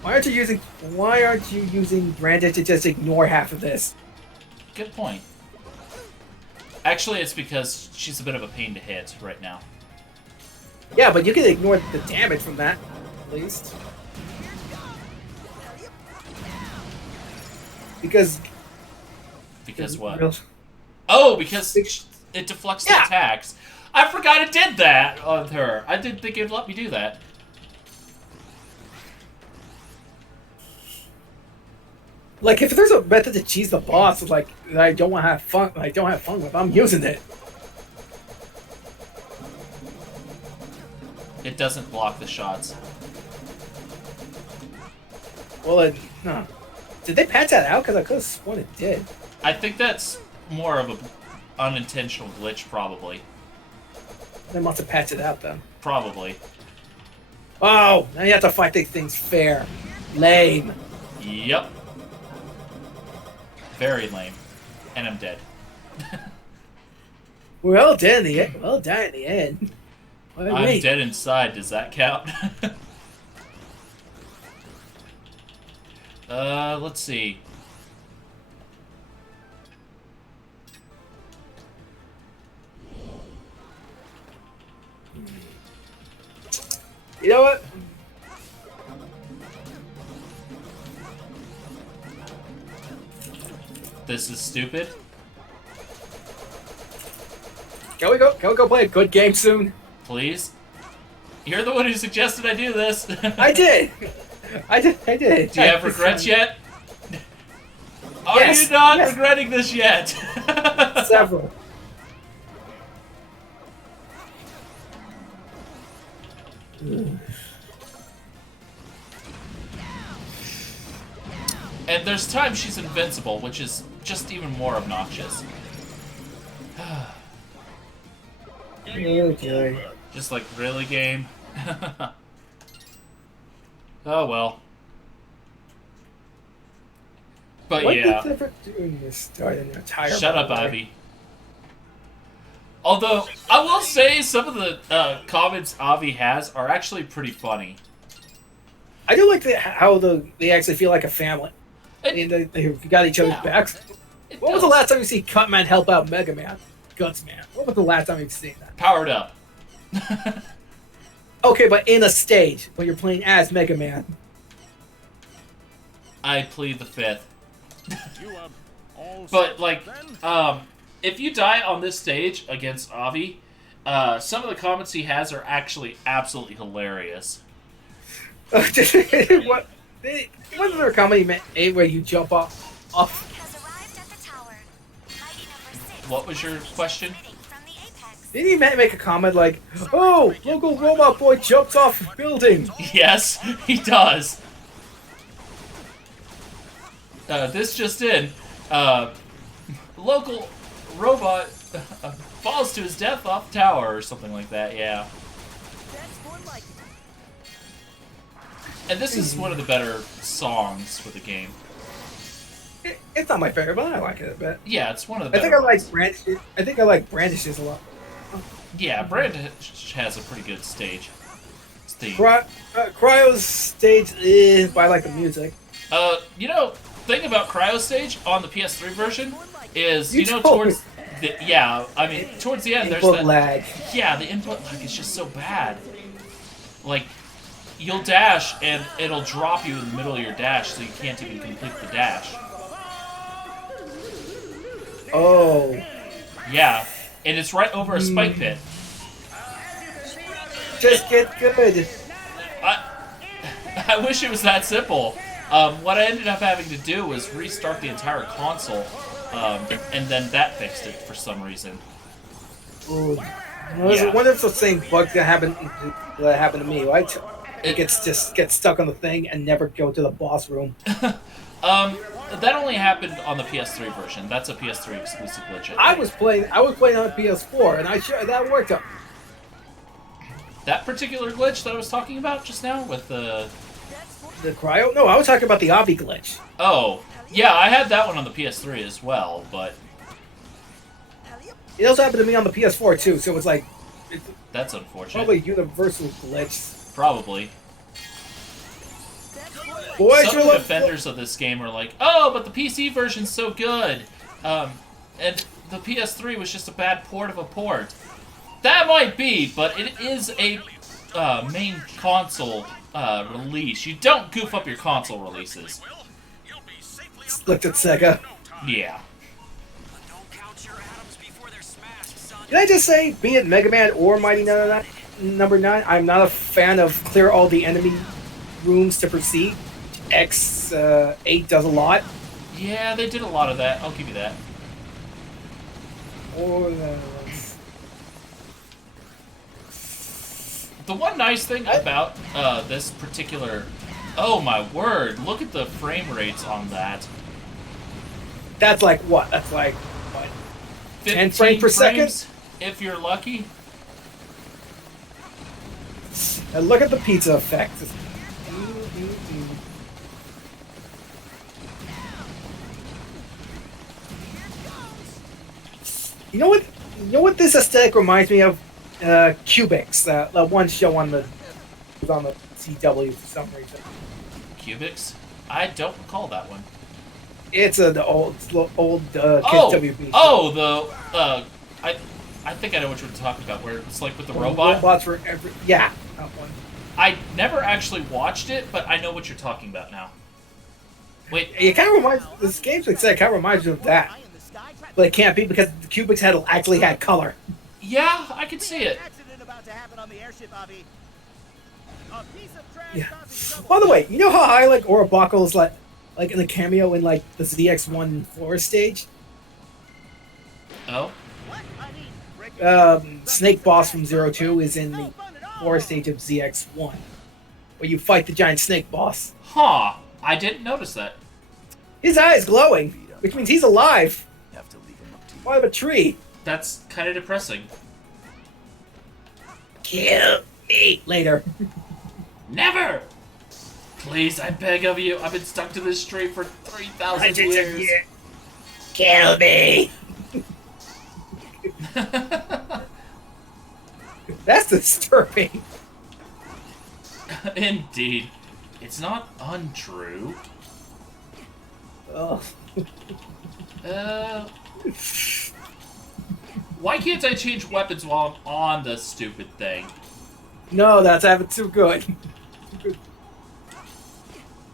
Why aren't you using why aren't you using Brandish to just ignore half of this? Good point. Actually, it's because she's a bit of a pain to hit right now. Yeah, but you can ignore the damage from that, at least. Because what? Oh, because it deflects the attacks. I forgot it did that on her. I didn't think it'd let me do that. Like, if there's a method to cheese the boss, like that I don't want to have fun. I don't have fun with. I'm using it. It doesn't block the shots. Well, no. Did they patch that out? Because I could have sworn it did. I think that's more of an unintentional glitch, probably. They must have patched it out then. Probably. Oh, now you have to fight these things fair. Lame. Yep. Very lame. And I'm dead. Well done in the end. Well done in the end. I'm dead inside. Does that count? Let's see. You know what? This is stupid. Can we go play a good game soon? Please? You're the one who suggested I do this. I did. I did. Do you have regrets yet? Are you not regretting this yet? Several. And there's times she's invincible, which is just even more obnoxious. Okay. Just like, really, game? Oh well. But what yeah. did ever doing this start an entire Shut up, Ivy. Although, I will say some of the comments Avi has are actually pretty funny. I do like how they actually feel like a family. And they got each other's backs. When was the last time you see Cutman help out Mega Man? Gutsman. When was the last time you've seen that? Powered up. Okay, but in a stage, when you're playing as Mega Man. I plead the fifth. But, like, if you die on this stage against Avi, some of the comments he has are actually absolutely hilarious. What? Wasn't there a comedy where you jump off? What was your question? Didn't he make a comment like, "Oh, local robot boy jumps off a building"? Yes, he does. This just in. Local robot falls to his death off tower or something like that, yeah. And this is one of the better songs for the game. It's not my favorite, but I like it a bit. Yeah, it's one of the I better think I like Brandish's a lot. Yeah, Brandish has a pretty good stage. Cryo's stage, but I like the music. You know, thing about Cryo stage on the PS3 version is, towards towards the end there's that lag. Yeah, the input lag is just so bad. Like, you'll dash and it'll drop you in the middle of your dash, so you can't even complete the dash. Oh. Yeah, and it's right over a spike pit. Just get good. I wish it was that simple. What I ended up having to do was restart the entire console, and then that fixed it for some reason. Ooh. I wonder if it's the same bug that happened to me, right? It gets stuck on the thing and never go to the boss room. That only happened on the PS3 version. That's a PS3 exclusive glitch. I was playing on PS4, and that worked out. That particular glitch that I was talking about just now with the cryo? No, I was talking about the Avi glitch. Oh, yeah, I had that one on the PS3 as well, but it also happened to me on the PS4 too. So it's like that's unfortunate. Probably a universal glitch. Probably. Boy, Some defenders of this game are like, oh, but the PC version's so good. And the PS3 was just a bad port of a port. That might be, but it is a main console release. You don't goof up your console releases. Looked at Sega. Yeah. Can I just say, be it Mega Man or Mighty Number 9, I'm not a fan of clear all the enemy rooms to proceed. X8 does a lot. Yeah, they did a lot of that. I'll give you that. Or the one nice thing about this particular... Oh my word, look at the frame rates on that. that's like what? That's like, what? 10 15 frames per second? frames, if you're lucky. And look at the pizza effect. You know what? You know what this aesthetic reminds me of? Cubics. That one show on the CW for some reason. Cubics? I don't recall that one. It's the old Kids WB. Oh, I think I know what you're talking about. Where it's like with the robot. Robots for every. Yeah, that one. I never actually watched it, but I know what you're talking about now. Wait. It kind of reminds. This game's like said, kind of reminds me of that, but it can't be because the Cubics actually had color. Yeah, I can see it. Yeah. By the way, you know how high like Orabako is like in the cameo in like the ZX1 Flora stage? Oh. Snake Boss from 02 is in the Flora stage of ZX1, where you fight the giant snake boss. Huh. I didn't notice that. His eye is glowing, which means he's alive. Why of a tree? That's kind of depressing. Kill me later. Never! Please, I beg of you. I've been stuck to this street for 3,000 years. Kill me. That's disturbing. Indeed. It's not untrue. Oh. Why can't I change weapons while I'm on the stupid thing? No, that's having too good.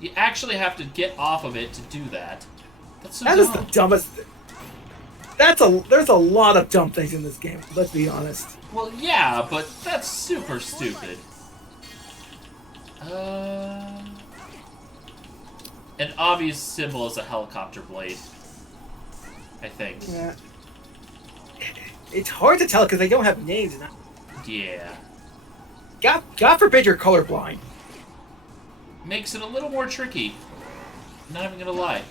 You actually have to get off of it to do that. That's so That dumb. is the dumbest. There's a lot of dumb things in this game. Let's be honest. Well, yeah, but that's super stupid. An obvious symbol is a helicopter blade. I think. Yeah. It's hard to tell because they don't have names. Yeah. God forbid you're colorblind. Makes it a little more tricky. Not even gonna lie.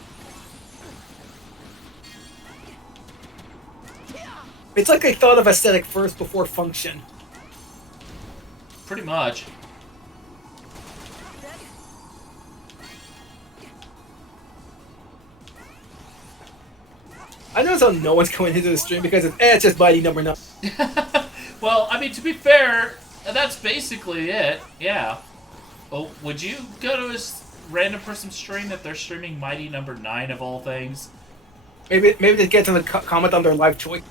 It's like they thought of aesthetic first before function. Pretty much. I notice how no one's going into the stream because it's just Mighty Number 9. Well, I mean, to be fair, that's basically it. Yeah. Oh, would you go to a random person's stream if they're streaming Mighty Number 9 of all things? Maybe they get them to comment on their life choice.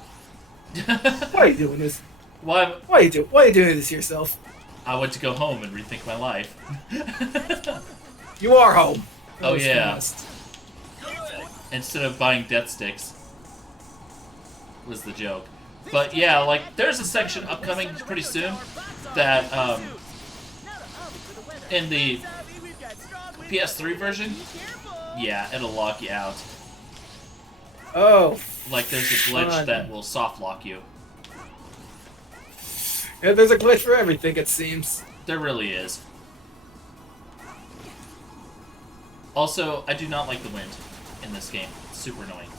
Why are you doing this? Why are you doing this to yourself? I went to go home and rethink my life. You are home. Oh yeah. Instead of buying death sticks. Was the joke. But yeah, like, there's a section upcoming pretty soon that, in the PS3 version, yeah, it'll lock you out. Oh. Like, there's a glitch fun. that will soft lock you. Yeah, there's a glitch for everything, it seems. There really is. Also, I do not like the wind in this game. It's super annoying.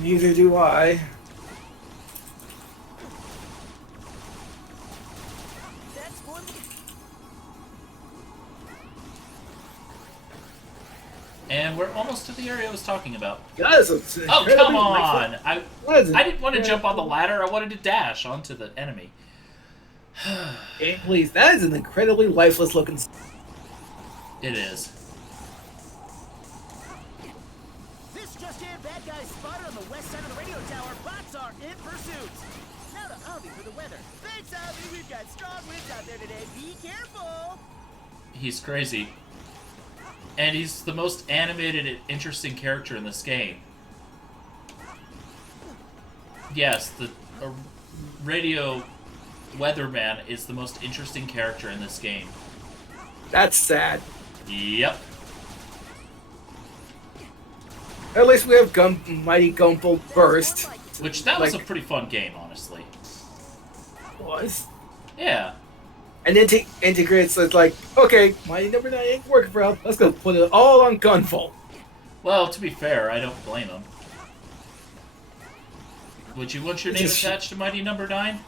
Neither do I. And we're almost to the area I was talking about. Oh, come on! I didn't want to jump on the ladder. I wanted to dash onto the enemy. Please, that is an incredibly lifeless looking. It is. just in, bad guys spotted on the west side of the radio tower. Bots are in pursuit. Now to Avi for the weather. Thanks, Avi. We've got strong winds out there today. Be careful. He's crazy. And he's the most animated and interesting character in this game. Yes, the radio weatherman is the most interesting character in this game. That's sad. Yep. At least we have Mighty Gumball Burst. Which, that was a pretty fun game, honestly. Was. Yeah. And then integrates, so it's like, okay, Mighty Number 9 ain't working for us. Let's go put it all on Gunvolt. Well, to be fair, I don't blame him. Would you want your name attached to Mighty Number 9?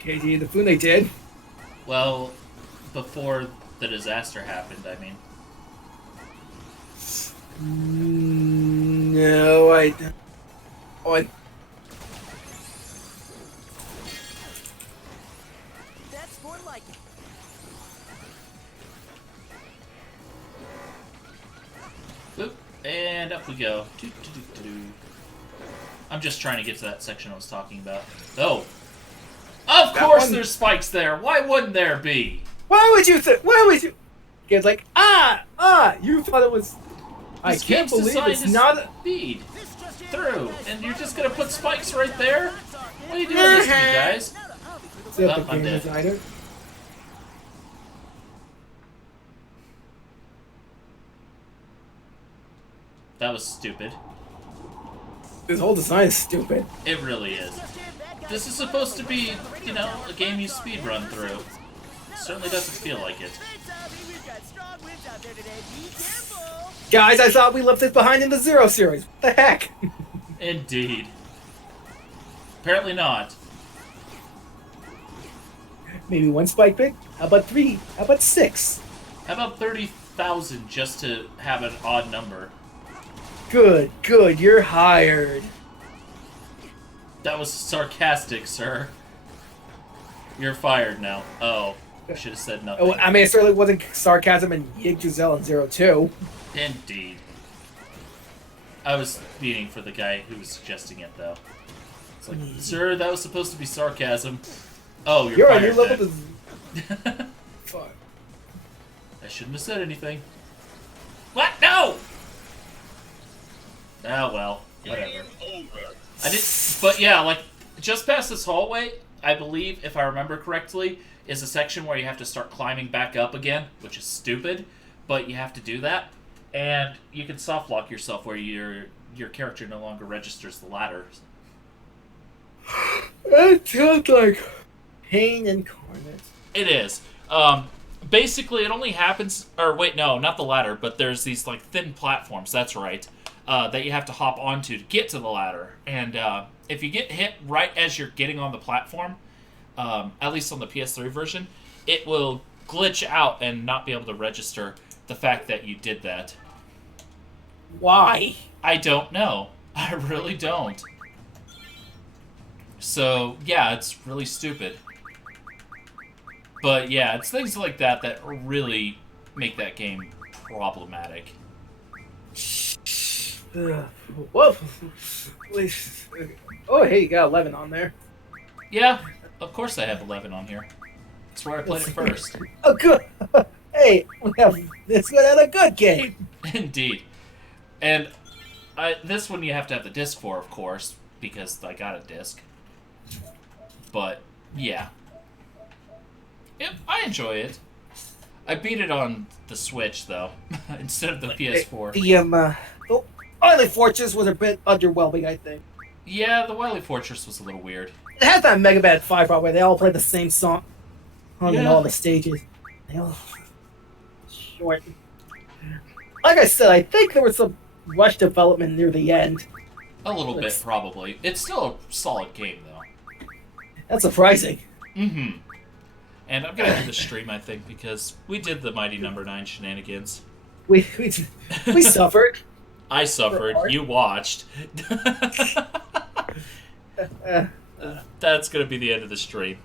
KD the Fune did. Well, before the disaster happened, I mean. No, I... That's more like it. Boop, and up we go. I'm just trying to get to that section I was talking about. Oh! Of course there's spikes there! Why wouldn't there be? Why would you It's like, you thought it was... I can't believe it's not... Speed through, and you're just gonna put spikes right there? What are you doing this to me, guys? Oh, I'm dead. Designer. That was stupid. This whole design is stupid. It really is. This is supposed to be, you know, a game you speedrun through. Certainly doesn't feel like it. Guys, I thought we left it behind in the Zero series. What the heck? Indeed. Apparently not. Maybe one spike pick? How about 3? How about 6? How about 30,000 just to have an odd number? Good, you're hired. That was sarcastic, sir. You're fired now. Oh, I should have said nothing. Oh, I mean, it certainly wasn't sarcasm in Yig Giselle and Zero 2. Indeed. I was meaning for the guy who was suggesting it, though. It's like, sir, that was supposed to be sarcasm. Oh, you're fired. Your level Fuck. I shouldn't have said anything. What? No! Oh, well. Whatever. I did, but yeah, like, just past this hallway, I believe, if I remember correctly, is a section where you have to start climbing back up again, which is stupid, but you have to do that. And you can soft lock yourself where your character no longer registers the ladders. It sounds like pain incarnate. It is. Basically, it only happens... Or, wait, no, not the ladder, but there's these, like, thin platforms, that's right, that you have to hop onto to get to the ladder. And if you get hit right as you're getting on the platform, at least on the PS3 version, it will glitch out and not be able to register the fact that you did that. Why? I don't know. I really don't. So, yeah, it's really stupid. But, yeah, it's things like that that really make that game problematic. Whoa. Oh, hey, you got 11 on there. Yeah, of course I have 11 on here. That's where I played it first. Oh, good. Hey, this one had a good game. Indeed. And this one you have to have the disc for, of course, because I got a disc. But, yeah. Yep, I enjoy it. I beat it on the Switch, though, instead of the PS4. The Wily Fortress was a bit underwhelming, I think. Yeah, the Wily Fortress was a little weird. It had that Mega Man 5 part where they all play the same song on all the stages. They all short. Like I said, I think there was some rush development near the end. A little bit, probably. It's still a solid game, though. That's surprising. Mm-hmm. And I'm gonna end the stream, I think, because we did the Mighty Number 9 shenanigans. We suffered. I suffered. You watched. That's gonna be the end of the stream.